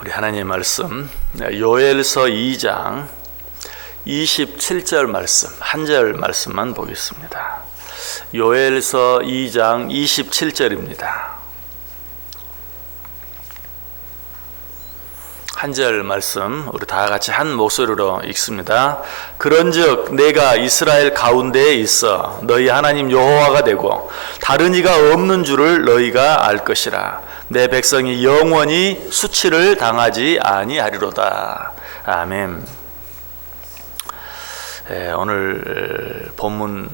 우리 하나님의 말씀 요엘서 2장 27절 말씀 한 절 말씀만 보겠습니다. 요엘서 2장 27절입니다. 한 절 말씀 우리 다 같이 한 목소리로 읽습니다. 그런즉 내가 이스라엘 가운데에 있어 너희 하나님 여호와가 되고 다른 이가 없는 줄을 너희가 알 것이라. 내 백성이 영원히 수치를 당하지 아니하리로다. 아멘. 오늘 본문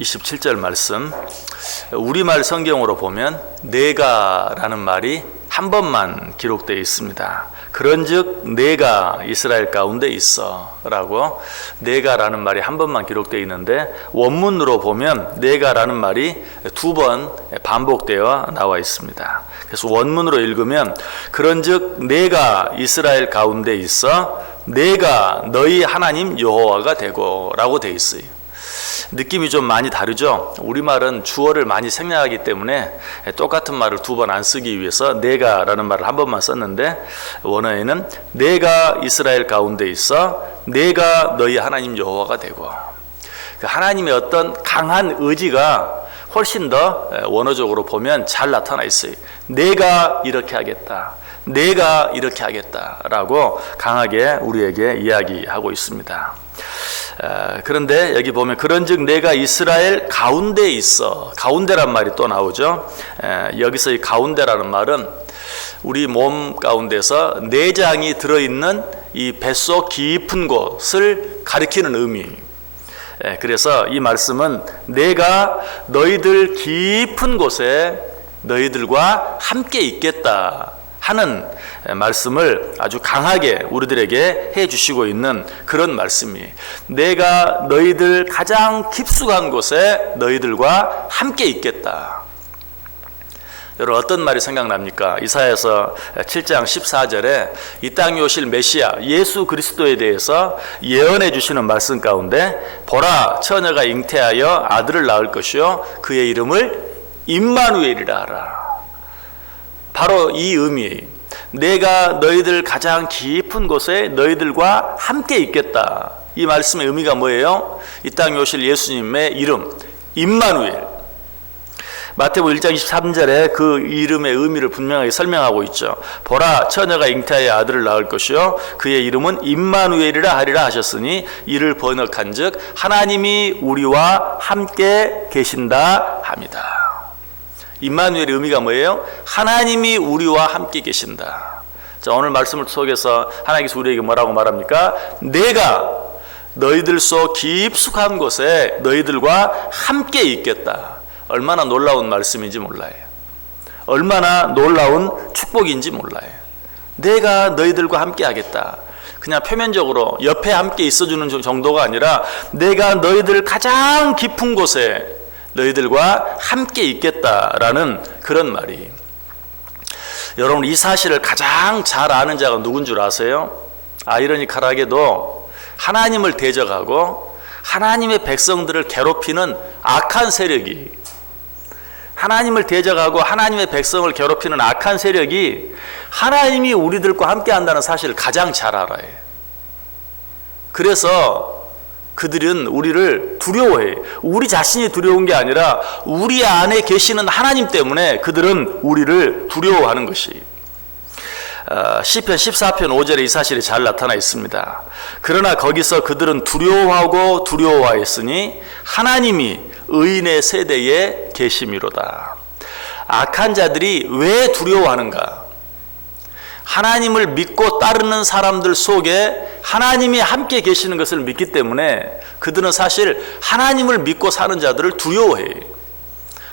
27절 말씀 우리말 성경으로 보면 내가라는 말이 한 번만 기록되어 있습니다. 그런즉 내가 이스라엘 가운데 있어 라고 내가라는 말이 한 번만 기록되어 있는데 원문으로 보면 내가라는 말이 두 번 반복되어 나와 있습니다. 그래서 원문으로 읽으면 그런즉 내가 이스라엘 가운데 있어 내가 너희 하나님 여호와가 되고 라고 되어 있어요. 느낌이 좀 많이 다르죠. 우리말은 주어를 많이 생략하기 때문에 똑같은 말을 두 번 안 쓰기 위해서 내가 라는 말을 한 번만 썼는데 원어에는 내가 이스라엘 가운데 있어 내가 너희 하나님 여호와가 되고, 그 하나님의 어떤 강한 의지가 훨씬 더 원어적으로 보면 잘 나타나 있어요. 내가 이렇게 하겠다, 내가 이렇게 하겠다라고 강하게 우리에게 이야기하고 있습니다. 그런데 여기 보면 그런즉 내가 이스라엘 가운데 있어, 가운데란 말이 또 나오죠. 여기서 이 가운데라는 말은 우리 몸 가운데서 내장이 들어있는 이 뱃속 깊은 곳을 가리키는 의미. 그래서 이 말씀은 내가 너희들 깊은 곳에 너희들과 함께 있겠다 하는 말씀을 아주 강하게 우리들에게 해주시고 있는 그런 말씀이, 내가 너희들 가장 깊숙한 곳에 너희들과 함께 있겠다. 여러분 어떤 말이 생각납니까? 이사야서 7장 14절에 이 땅에 오실 메시아 예수 그리스도에 대해서 예언해 주시는 말씀 가운데 보라 처녀가 잉태하여 아들을 낳을 것이요 그의 이름을 임마누엘이라 하라. 바로 이 의미, 내가 너희들 가장 깊은 곳에 너희들과 함께 있겠다. 이 말씀의 의미가 뭐예요? 이 땅에 오실 예수님의 이름 임마누엘. 마태복음 1장 23절에 그 이름의 의미를 분명하게 설명하고 있죠. 보라 처녀가 잉태하여 아들을 낳을 것이요 그의 이름은 임마누엘이라 하리라 하셨으니 이를 번역한즉 하나님이 우리와 함께 계신다 합니다. 임마누엘의 의미가 뭐예요? 하나님이 우리와 함께 계신다. 자, 오늘 말씀을 속에서 하나님께서 우리에게 뭐라고 말합니까? 내가 너희들 속 깊숙한 곳에 너희들과 함께 있겠다. 얼마나 놀라운 말씀인지 몰라요. 얼마나 놀라운 축복인지 몰라요. 내가 너희들과 함께 하겠다. 그냥 표면적으로 옆에 함께 있어주는 정도가 아니라 내가 너희들 가장 깊은 곳에 너희들과 함께 있겠다라는 그런 말이. 여러분 이 사실을 가장 잘 아는 자가 누군 줄 아세요? 아이러니컬하게도 하나님을 대적하고 하나님의 백성들을 괴롭히는 악한 세력이, 하나님을 대적하고 하나님의 백성을 괴롭히는 악한 세력이 하나님이 우리들과 함께 한다는 사실을 가장 잘 알아요. 그래서 그들은 우리를 두려워해. 우리 자신이 두려운 게 아니라 우리 안에 계시는 하나님 때문에 그들은 우리를 두려워하는 것이. 시편 14편 5절에 이 사실이 잘 나타나 있습니다. 그러나 거기서 그들은 두려워하고 두려워하였으니 하나님이 의인의 세대에 계심이로다. 악한 자들이 왜 두려워하는가? 하나님을 믿고 따르는 사람들 속에 하나님이 함께 계시는 것을 믿기 때문에 그들은 사실 하나님을 믿고 사는 자들을 두려워해.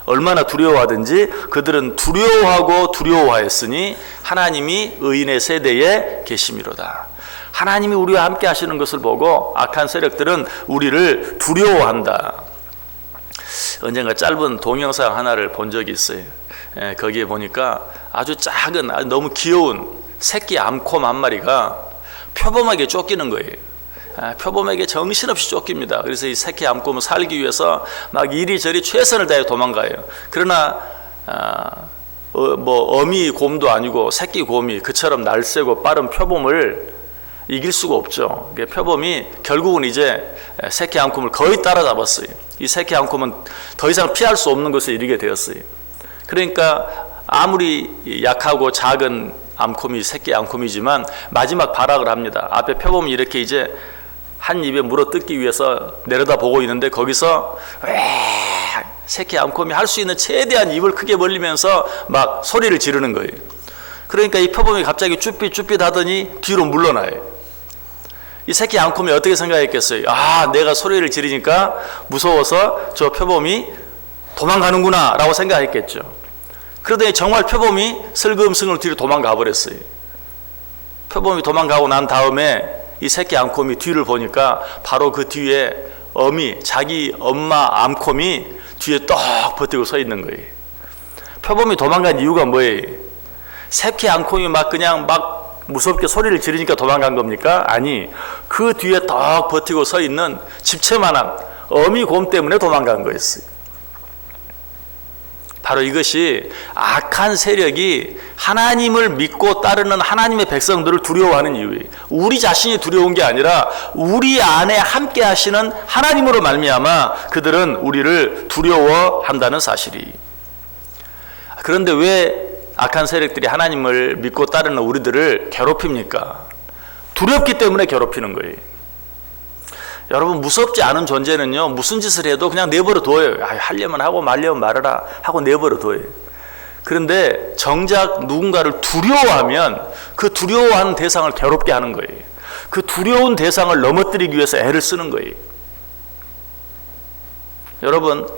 얼마나 두려워하든지 그들은 두려워하고 두려워하였으니 하나님이 의인의 세대에 계심이로다. 하나님이 우리와 함께 하시는 것을 보고 악한 세력들은 우리를 두려워한다. 언젠가 짧은 동영상 하나를 본 적이 있어요. 거기에 보니까 아주 작은, 아주 너무 귀여운 새끼 암콤 한 마리가 표범에게 쫓기는 거예요. 표범에게 정신없이 쫓깁니다. 그래서 이 새끼 암콤을 살기 위해서 막 이리저리 최선을 다해 도망가요. 그러나 뭐 어미 곰도 아니고 새끼 곰이 그처럼 날쌔고 빠른 표범을 이길 수가 없죠. 표범이 결국은 이제 새끼 암컷을 거의 따라잡았어요. 이 새끼 암컷은 더 이상 피할 수 없는 것에 이르게 되었어요. 그러니까 아무리 약하고 작은 암컷이 새끼 암컷이지만 마지막 발악을 합니다. 앞에 표범이 이렇게 이제 한 입에 물어 뜯기 위해서 내려다보고 있는데 거기서 새끼 암컷이 할 수 있는 최대한 입을 크게 벌리면서 막 소리를 지르는 거예요. 그러니까 이 표범이 갑자기 쭈삣쭈삣 하더니 뒤로 물러나요. 이 새끼 암컷이 어떻게 생각했겠어요? 아, 내가 소리를 지르니까 무서워서 저 표범이 도망가는구나 라고 생각했겠죠. 그러더니 정말 표범이 슬금슬금 뒤로 도망가 버렸어요. 표범이 도망가고 난 다음에 이 새끼 암컷이 뒤를 보니까 바로 그 뒤에 자기 엄마 암컷이 뒤에 떡 버티고 서 있는 거예요. 표범이 도망간 이유가 뭐예요? 새끼 암컷이 그냥 무섭게 소리를 지르니까 도망간 겁니까? 아니, 그 뒤에 떡 버티고 서 있는 집채만한 어미 곰 때문에 도망간 거였어요. 바로 이것이 악한 세력이 하나님을 믿고 따르는 하나님의 백성들을 두려워하는 이유예요. 우리 자신이 두려운 게 아니라 우리 안에 함께 하시는 하나님으로 말미암아 그들은 우리를 두려워한다는 사실이. 그런데 왜 악한 세력들이 하나님을 믿고 따르는 우리들을 괴롭힙니까? 두렵기 때문에 괴롭히는 거예요. 여러분, 무섭지 않은 존재는요, 무슨 짓을 해도 그냥 내버려 둬요. 하려면 하고 말려면 말아라 하고 내버려 둬요. 그런데 정작 누군가를 두려워하면 그 두려워하는 대상을 괴롭게 하는 거예요. 그 두려운 대상을 넘어뜨리기 위해서 애를 쓰는 거예요. 여러분,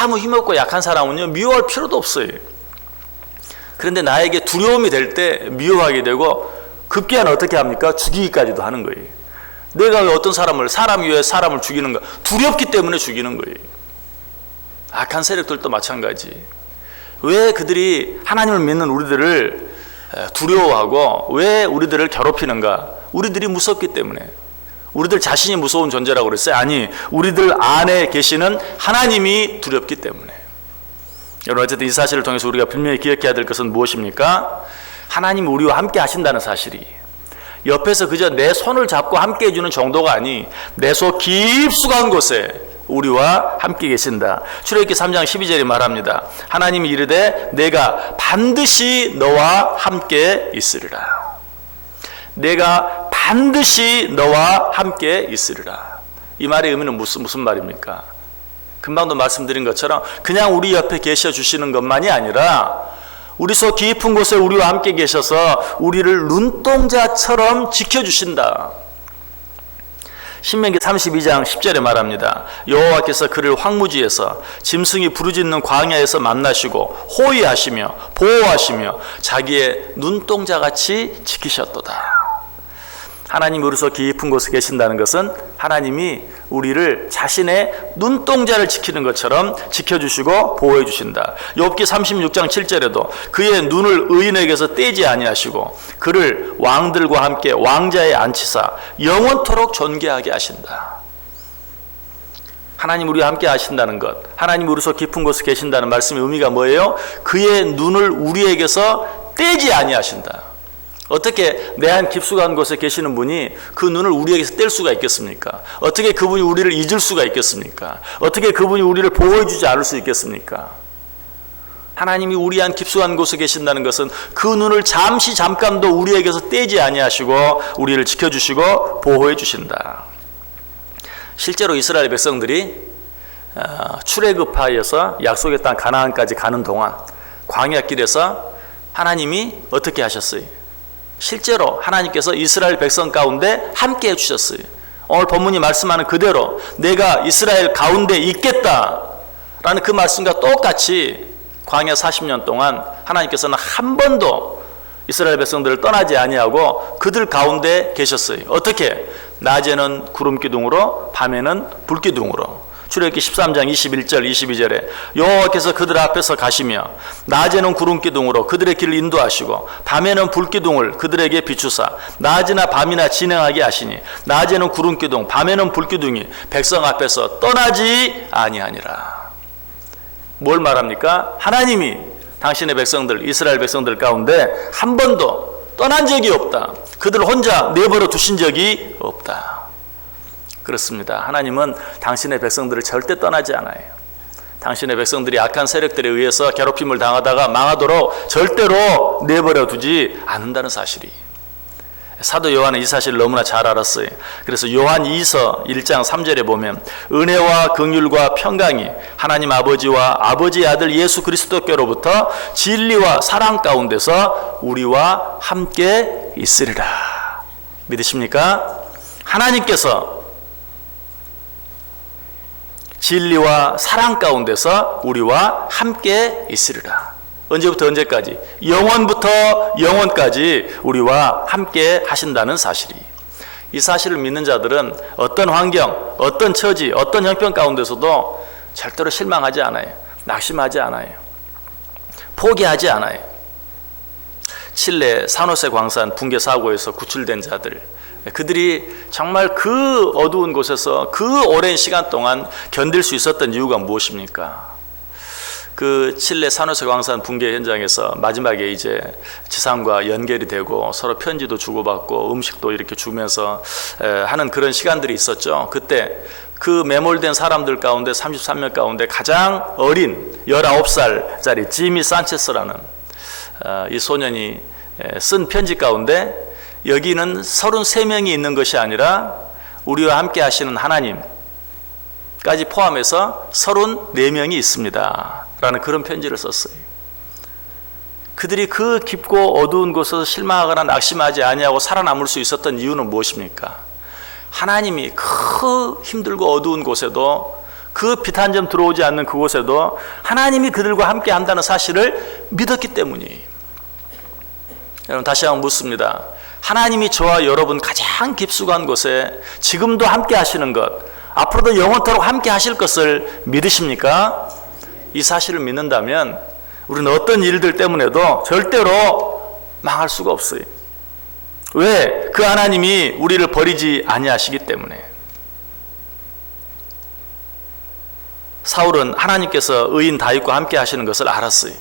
아무 힘없고 약한 사람은요, 미워할 필요도 없어요. 그런데 나에게 두려움이 될 때 미워하게 되고 급기야는 어떻게 합니까? 죽이기까지도 하는 거예요. 내가 왜 어떤 사람을 위해 사람을 죽이는가? 두렵기 때문에 죽이는 거예요. 악한 세력들도 마찬가지. 왜 그들이 하나님을 믿는 우리들을 두려워하고 왜 우리들을 괴롭히는가? 우리들이 무섭기 때문에. 우리들 자신이 무서운 존재라고 그랬어요? 아니, 우리들 안에 계시는 하나님이 두렵기 때문에. 여러분, 어쨌든 이 사실을 통해서 우리가 분명히 기억해야 될 것은 무엇입니까? 하나님이 우리와 함께 하신다는 사실이. 옆에서 그저 내 손을 잡고 함께 해주는 정도가 아니 내 속 깊숙한 곳에 우리와 함께 계신다. 출애굽기 3장 12절에 말합니다. 하나님이 이르되 내가 반드시 너와 함께 있으리라. 내가 반드시 너와 함께 있으리라. 이 말의 의미는 무슨 말입니까? 금방도 말씀드린 것처럼 그냥 우리 옆에 계셔 주시는 것만이 아니라 우리 속 깊은 곳에 우리와 함께 계셔서 우리를 눈동자처럼 지켜주신다. 신명기 32장 10절에 말합니다. 여호와께서 그를 황무지에서 짐승이 부르짖는 광야에서 만나시고 호위하시며 보호하시며 자기의 눈동자같이 지키셨도다. 하나님이 우리 속 깊은 곳에 계신다는 것은 하나님이 우리를 자신의 눈동자를 지키는 것처럼 지켜주시고 보호해 주신다. 욥기 36장 7절에도 그의 눈을 의인에게서 떼지 아니하시고 그를 왕들과 함께 왕자에 앉히사 영원토록 존귀하게 하신다. 하나님 우리와 함께 하신다는 것, 하나님 우리 속 깊은 곳에 계신다는 말씀의 의미가 뭐예요? 그의 눈을 우리에게서 떼지 아니하신다. 어떻게 내 한 깊숙한 곳에 계시는 분이 그 눈을 우리에게서 뗄 수가 있겠습니까? 어떻게 그분이 우리를 잊을 수가 있겠습니까? 어떻게 그분이 우리를 보호해 주지 않을 수 있겠습니까? 하나님이 우리 한 깊숙한 곳에 계신다는 것은 그 눈을 잠깐도 우리에게서 떼지 아니하시고 우리를 지켜주시고 보호해 주신다. 실제로 이스라엘 백성들이 출애굽하여서 약속의 땅 가나안까지 가는 동안 광야길에서 하나님이 어떻게 하셨어요? 실제로 하나님께서 이스라엘 백성 가운데 함께 해주셨어요. 오늘 본문이 말씀하는 그대로 내가 이스라엘 가운데 있겠다라는 그 말씀과 똑같이 광야 40년 동안 하나님께서는 한 번도 이스라엘 백성들을 떠나지 아니하고 그들 가운데 계셨어요. 어떻게? 낮에는 구름기둥으로 밤에는 불기둥으로. 출애굽기 13장 21절 22절에 여호와께서 그들 앞에서 가시며 낮에는 구름기둥으로 그들의 길을 인도하시고 밤에는 불기둥을 그들에게 비추사 낮이나 밤이나 진행하게 하시니 낮에는 구름기둥 밤에는 불기둥이 백성 앞에서 떠나지 아니하니라. 뭘 말합니까? 하나님이 당신의 백성들, 이스라엘 백성들 가운데 한 번도 떠난 적이 없다. 그들 혼자 내버려 두신 적이 없다. 그렇습니다. 하나님은 당신의 백성들을 절대 떠나지 않아요. 당신의 백성들이 악한 세력들에 의해서 괴롭힘을 당하다가 망하도록 절대로 내버려 두지 않는다는 사실이. 사도 요한은 이 사실을 너무나 잘 알았어요. 그래서 요한 2서 1장 3절에 보면 은혜와 긍휼과 평강이 하나님 아버지와 아버지의 아들 예수 그리스도께로부터 진리와 사랑 가운데서 우리와 함께 있으리라. 믿으십니까? 하나님께서 진리와 사랑 가운데서 우리와 함께 있으리라. 언제부터 언제까지? 영원부터 영원까지 우리와 함께 하신다는 사실이. 이 사실을 믿는 자들은 어떤 환경, 어떤 처지, 어떤 형편 가운데서도 절대로 실망하지 않아요. 낙심하지 않아요. 포기하지 않아요. 칠레 산호세 광산 붕괴 사고에서 구출된 자들, 그들이 정말 그 어두운 곳에서 그 오랜 시간 동안 견딜 수 있었던 이유가 무엇입니까? 그 칠레 산호세 광산 붕괴 현장에서 마지막에 이제 지상과 연결이 되고 서로 편지도 주고받고 음식도 이렇게 주면서 하는 그런 시간들이 있었죠. 그때 그 매몰된 사람들 가운데 33명 가운데 가장 어린 19살짜리 지미 산체스라는 이 소년이 쓴 편지 가운데 여기는 33명이 있는 것이 아니라 우리와 함께 하시는 하나님까지 포함해서 34명이 있습니다 라는 그런 편지를 썼어요. 그들이 그 깊고 어두운 곳에서 실망하거나 낙심하지 아니하고 살아남을 수 있었던 이유는 무엇입니까? 하나님이 그 힘들고 어두운 곳에도, 그 빛 한 점 들어오지 않는 그곳에도 하나님이 그들과 함께 한다는 사실을 믿었기 때문이에요. 여러분, 다시 한번 묻습니다. 하나님이 저와 여러분 가장 깊숙한 곳에 지금도 함께 하시는 것, 앞으로도 영원토록 함께 하실 것을 믿으십니까? 이 사실을 믿는다면 우리는 어떤 일들 때문에도 절대로 망할 수가 없어요. 왜? 그 하나님이 우리를 버리지 아니하시기 때문에. 사울은 하나님께서 의인 다윗과 함께 하시는 것을 알았어요.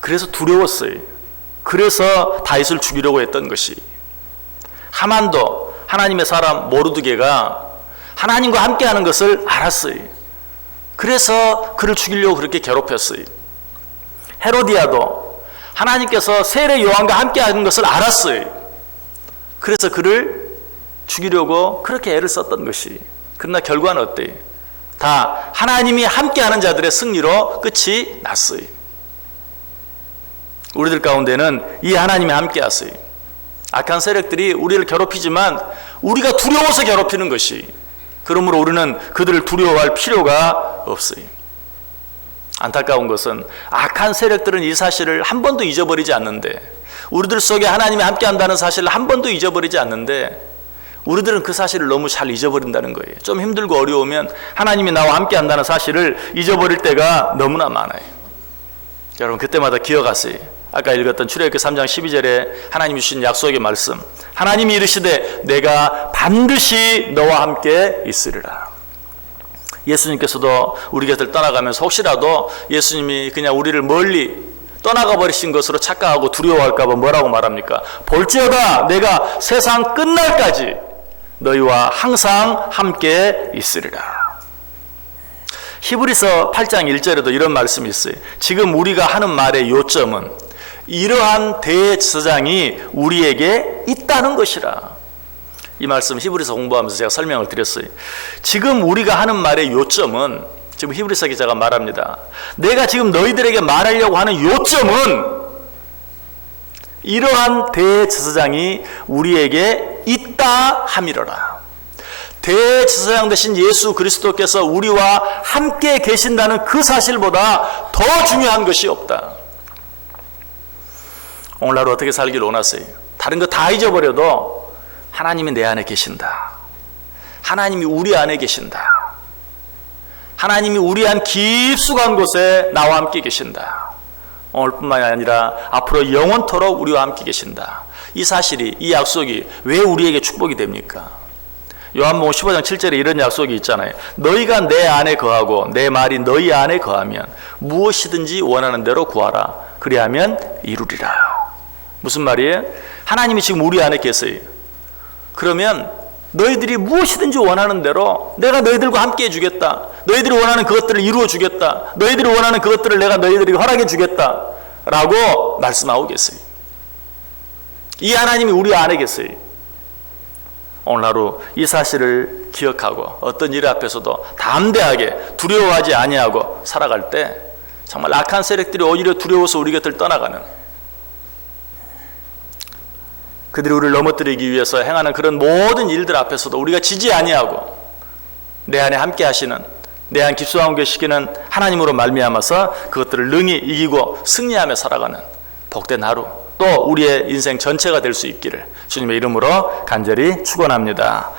그래서 두려웠어요. 그래서 다윗을 죽이려고 했던 것이. 하만도 하나님의 사람 모르드게가 하나님과 함께 하는 것을 알았어요. 그래서 그를 죽이려고 그렇게 괴롭혔어요. 헤로디아도 하나님께서 세례 요한과 함께 하는 것을 알았어요. 그래서 그를 죽이려고 그렇게 애를 썼던 것이. 그러나 결과는 어때요? 다 하나님이 함께하는 자들의 승리로 끝이 났어요. 우리들 가운데는 이 하나님이 함께하세요. 악한 세력들이 우리를 괴롭히지만 우리가 두려워서 괴롭히는 것이. 그러므로 우리는 그들을 두려워할 필요가 없어요. 안타까운 것은 악한 세력들은 이 사실을 한 번도 잊어버리지 않는데, 우리들 속에 하나님이 함께한다는 사실을 한 번도 잊어버리지 않는데, 우리들은 그 사실을 너무 잘 잊어버린다는 거예요. 좀 힘들고 어려우면 하나님이 나와 함께한다는 사실을 잊어버릴 때가 너무나 많아요. 여러분, 그때마다 기억하세요. 아까 읽었던 출애굽기 3장 12절에 하나님이 주신 약속의 말씀, 하나님이 이르시되 내가 반드시 너와 함께 있으리라. 예수님께서도 우리 곁을 떠나가면서 혹시라도 예수님이 그냥 우리를 멀리 떠나가 버리신 것으로 착각하고 두려워할까 봐 뭐라고 말합니까? 볼지어다 내가 세상 끝날까지 너희와 항상 함께 있으리라. 히브리서 8장 1절에도 이런 말씀이 있어요. 지금 우리가 하는 말의 요점은 이러한 대제사장이 우리에게 있다는 것이라. 이 말씀 히브리서 공부하면서 제가 설명을 드렸어요. 지금 우리가 하는 말의 요점은, 지금 히브리서 기자가 말합니다. 내가 지금 너희들에게 말하려고 하는 요점은 이러한 대제사장이 우리에게 있다 함이로라. 대제사장 되신 예수 그리스도께서 우리와 함께 계신다는 그 사실보다 더 중요한 것이 없다. 오늘 하루 어떻게 살기를 원하세요? 다른 거 다 잊어버려도 하나님이 내 안에 계신다. 하나님이 우리 안에 계신다. 하나님이 우리 안 깊숙한 곳에 나와 함께 계신다. 오늘뿐만이 아니라 앞으로 영원토록 우리와 함께 계신다. 이 사실이, 이 약속이 왜 우리에게 축복이 됩니까? 요한복음 15장 7절에 이런 약속이 있잖아요. 너희가 내 안에 거하고 내 말이 너희 안에 거하면 무엇이든지 원하는 대로 구하라. 그리하면 이루리라. 무슨 말이에요? 하나님이 지금 우리 안에 계세요. 그러면 너희들이 무엇이든지 원하는 대로 내가 너희들과 함께 해주겠다. 너희들이 원하는 그것들을 이루어 주겠다. 너희들이 원하는 그것들을 내가 너희들에게 허락해 주겠다. 라고 말씀하고 계세요. 이 하나님이 우리 안에 계세요. 오늘 하루 이 사실을 기억하고 어떤 일 앞에서도 담대하게 두려워하지 아니하고 살아갈 때 정말 악한 세력들이 오히려 두려워서 우리 곁을 떠나가는, 그들이 우리를 넘어뜨리기 위해서 행하는 그런 모든 일들 앞에서도 우리가 지지 아니하고 내 안에 함께 하시는, 내 안 깊숙하고 계시기는 하나님으로 말미암아서 그것들을 능히 이기고 승리하며 살아가는 복된 하루, 또 우리의 인생 전체가 될 수 있기를 주님의 이름으로 간절히 축원합니다.